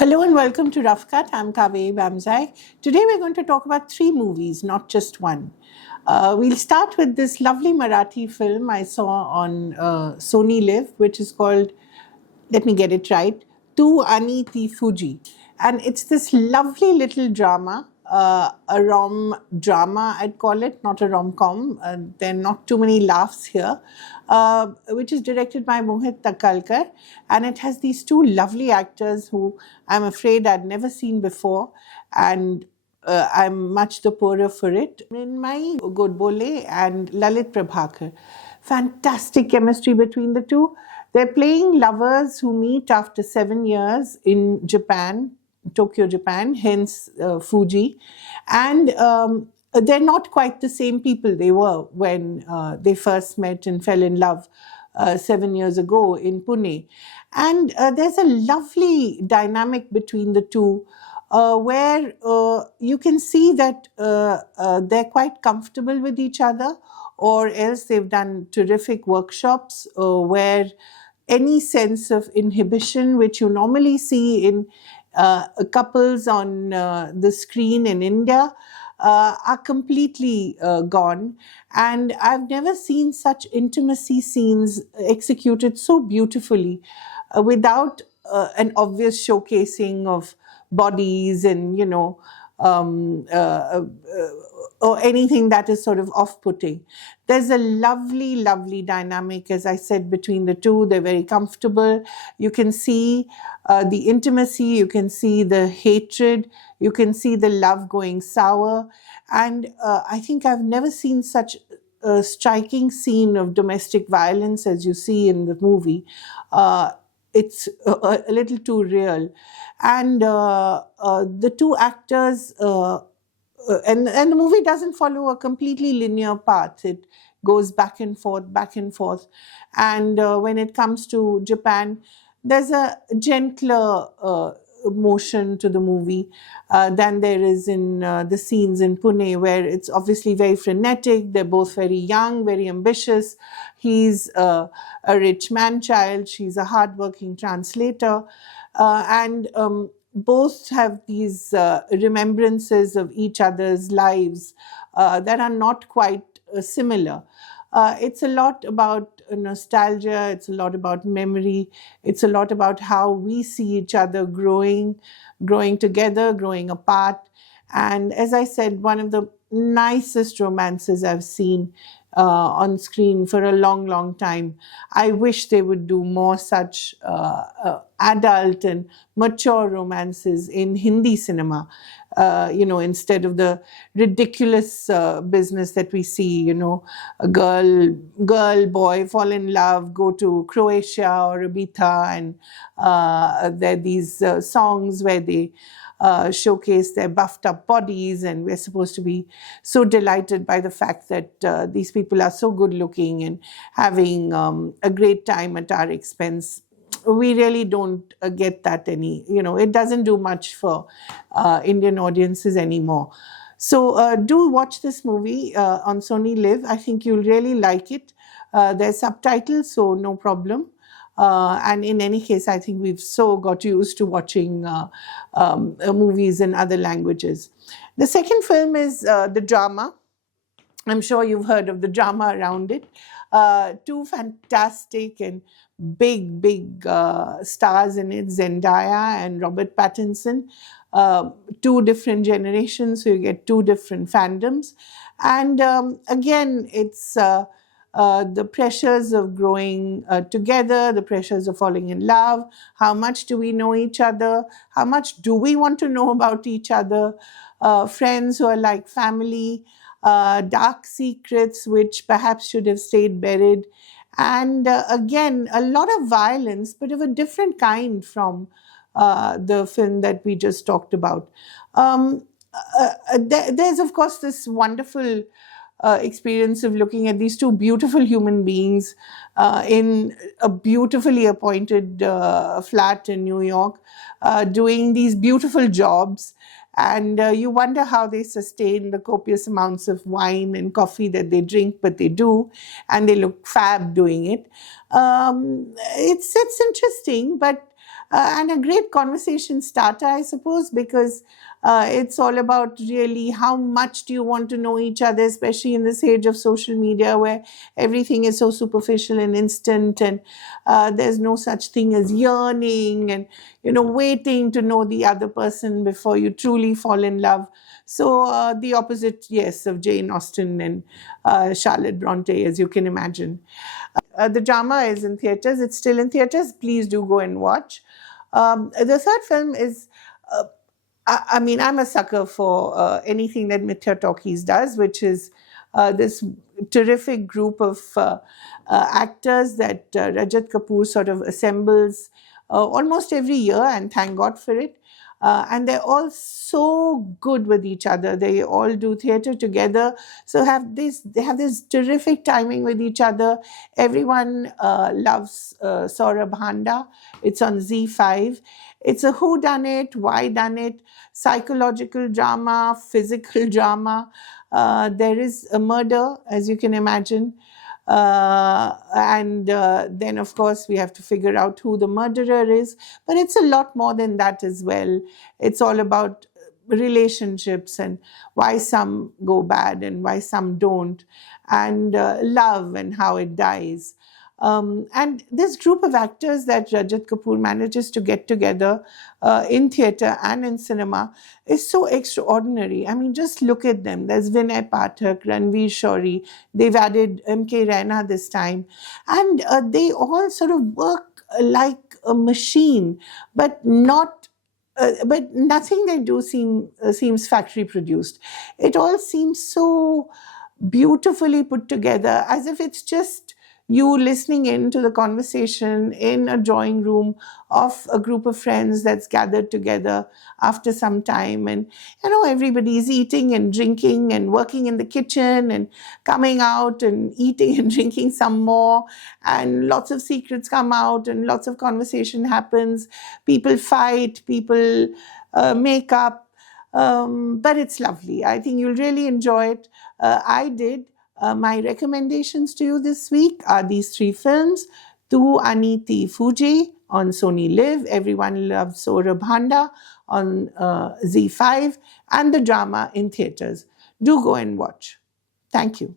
Hello and welcome to Rough Cut. I'm Kaveree Bamzai. Today we're going to talk about three movies, not just one. We'll start with this lovely Marathi film I saw on SonyLIV, which is called, let me get it right, Tu Ani Fuji. And it's this lovely little drama, a rom drama, I'd call it, not a rom com. There are not too many laughs here, which is directed by Mohit Takalkar. And it has these two lovely actors who I'm afraid I'd never seen before. And I'm much the poorer for it. Mrinmay Godbole and Lalit Prabhakar. Fantastic chemistry between the two. They're playing lovers who meet after 7 years in Japan, Tokyo, Japan, hence Fuji. And they're not quite the same people they were when they first met and fell in love 7 years ago in Pune. And there's a lovely dynamic between the two where you can see that they're quite comfortable with each other, or else they've done terrific workshops where any sense of inhibition, which you normally see in couples on the screen in India, are completely gone. And I've never seen such intimacy scenes executed so beautifully without an obvious showcasing of bodies and, or anything that is sort of off-putting. There's a lovely, lovely dynamic, as I said, between the two. They're very comfortable. You can see the intimacy, you can see the hatred, you can see the love going sour. And I think I've never seen such a striking scene of domestic violence as you see in the movie. It's a little too real. And the two actors, and the movie doesn't follow a completely linear path. It goes back and forth, back and forth. And when it comes to Japan, there's a gentler motion to the movie than there is in the scenes in Pune, where it's obviously very frenetic. They're both very young, very ambitious. He's a rich man child. She's a hardworking translator. And both have these remembrances of each other's lives that are not quite similar. It's a lot about nostalgia, it's a lot about memory, it's a lot about how we see each other growing together, growing apart. And as I said, one of the nicest romances I've seen on screen for a long, long time. I wish they would do more such adult and mature romances in Hindi cinema, instead of the ridiculous business that we see, a girl, boy fall in love, go to Croatia or Ibiza, and there are these songs where they showcase their buffed up bodies, and we're supposed to be so delighted by the fact that these people are so good looking and having a great time at our expense. We really don't get that it doesn't do much for Indian audiences anymore. So do watch this movie on SonyLIV. I think you'll really like it. There's subtitles, so no problem. And in any case, I think we've so got used to watching movies in other languages. The second film is the drama. I'm sure you've heard of the drama around it. Two fantastic and big stars in it, Zendaya and Robert Pattinson. Two different generations, so you get two different fandoms. And again, it's the pressures of growing together, the pressures of falling in love. How much do we know each other? How much do we want to know about each other? Friends who are like family, dark secrets which perhaps should have stayed buried. And again, a lot of violence, but of a different kind from the film that we just talked about. There's, of course, this wonderful experience of looking at these two beautiful human beings in a beautifully appointed flat in New York, doing these beautiful jobs. And you wonder how they sustain the copious amounts of wine and coffee that they drink, but they do, and they look fab doing it. It's interesting, but and a great conversation starter, I suppose, because it's all about really how much do you want to know each other, especially in this age of social media where everything is so superficial and instant, and there's no such thing as yearning and waiting to know the other person before you truly fall in love. So the opposite, yes, of Jane Austen and Charlotte Bronte, as you can imagine. The drama is in theaters. It's still in theaters. Please do go and watch. The third film is, I mean, I'm a sucker for anything that Mithya Talkies does, which is this terrific group of actors that Rajat Kapoor sort of assembles almost every year, and thank God for it. And they're all so good with each other. They all do theatre together, so they have this terrific timing with each other. Everyone loves Sohrab Handa. It's on Z5. It's a who done it, why done it, psychological drama, physical drama. There is a murder, as you can imagine. And then, of course, we have to figure out who the murderer is. But it's a lot more than that as well. It's all about relationships and why some go bad and why some don't, and love and how it dies. And this group of actors that Rajat Kapoor manages to get together in theatre and in cinema is so extraordinary. I mean, just look at them. There's Vinay Pathak, Ranveer Shori. They've added M.K. Raina this time. And they all sort of work like a machine, but but nothing they do seems factory produced. It all seems so beautifully put together, as if it's just you listening into the conversation in a drawing room of a group of friends that's gathered together after some time. And, everybody's eating and drinking and working in the kitchen and coming out and eating and drinking some more. And lots of secrets come out and lots of conversation happens. People fight, people make up. But it's lovely. I think you'll really enjoy it. I did. My recommendations to you this week are these three films: Tu Ani Fuji on SonyLIV, Everyone Loves Sohrab Handa on Z5, and the drama in theaters. Do go and watch. Thank you.